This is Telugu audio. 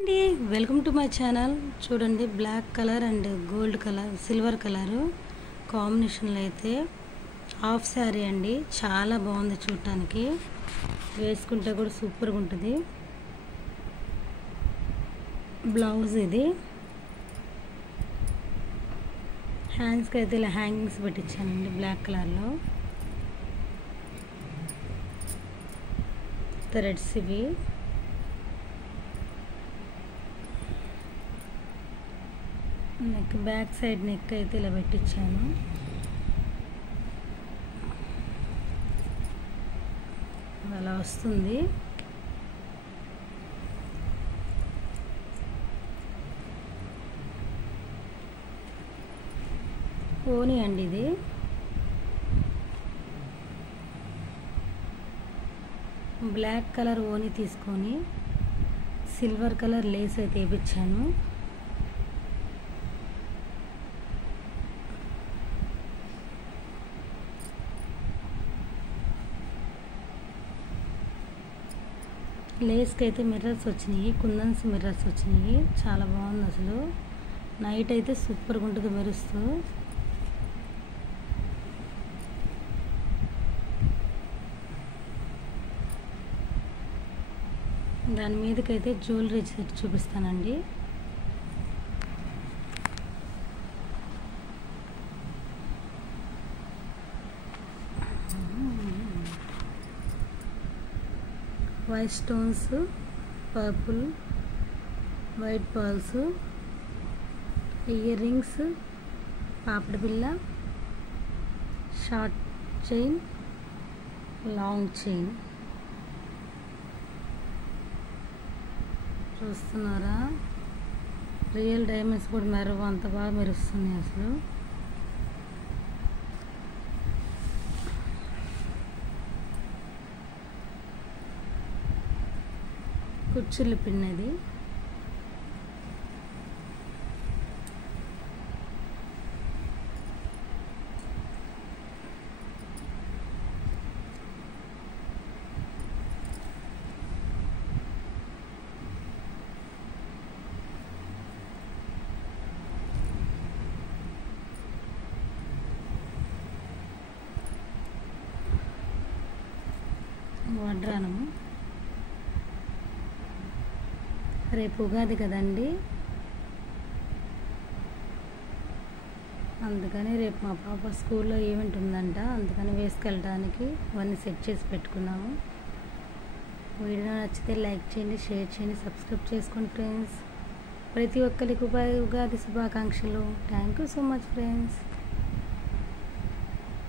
అండి వెల్కమ్ టు మై ఛానల్. చూడండి, black colour and gold colour silver colour కాంబినేషన్లో అయితే హాఫ్ శారీ అండి. చాలా బాగుంది చూడటానికి, వేసుకుంటే కూడా సూపర్గా ఉంటుంది. బ్లౌజ్ ఇది. హ్యాండ్స్కి అయితే ఇలా హ్యాంగింగ్స్ పెట్టించానండి బ్లాక్ కలర్లో. థ్రెడ్స్ ఇవి. నెక్ బ్యాక్ సైడ్ నెక్ అయితే ఇలా పెట్టించాను. అలా వస్తుంది. ఓని అండి ఇది. బ్లాక్ కలర్ ఓని తీసుకొని సిల్వర్ కలర్ లేస్ అయితే వేయించాను. లేస్కి అయితే మిర్రర్స్ వచ్చినాయి, కుందన్స్ మిర్రర్స్ వచ్చినాయి. చాలా బాగుంది అసలు. నైట్ అయితే సూపర్గా ఉంటుంది మెరుస్తూ. దాని మీదకైతే జ్యువెలరీ సెట్ చూపిస్తానండి. White stones, purple, white pearls, ear rings, పాపిడి బిళ్ళ, షార్ట్ చైన్, లాంగ్ చైన్. చూస్తున్నారా? రియల్ డైమండ్స్ కూడా అంత బాగా మెరుస్తున్నాయి అసలు. కుర్చీలు పిన్నది. వడ్రానము. రేపు ఉగాది కదండి, అందుకని రేపు మా పాప స్కూల్లో ఈవెంట్ ఉందంట. అందుకని వేసుకెళ్ళడానికి ఇవన్నీ సెట్ చేసి పెట్టుకున్నాము. వీడియో నచ్చితే లైక్ చేయండి, షేర్ చేయండి, సబ్స్క్రైబ్ చేసుకోండి ఫ్రెండ్స్. ప్రతి ఒక్కరికి ఉగాది శుభాకాంక్షలు. Thank you so much friends.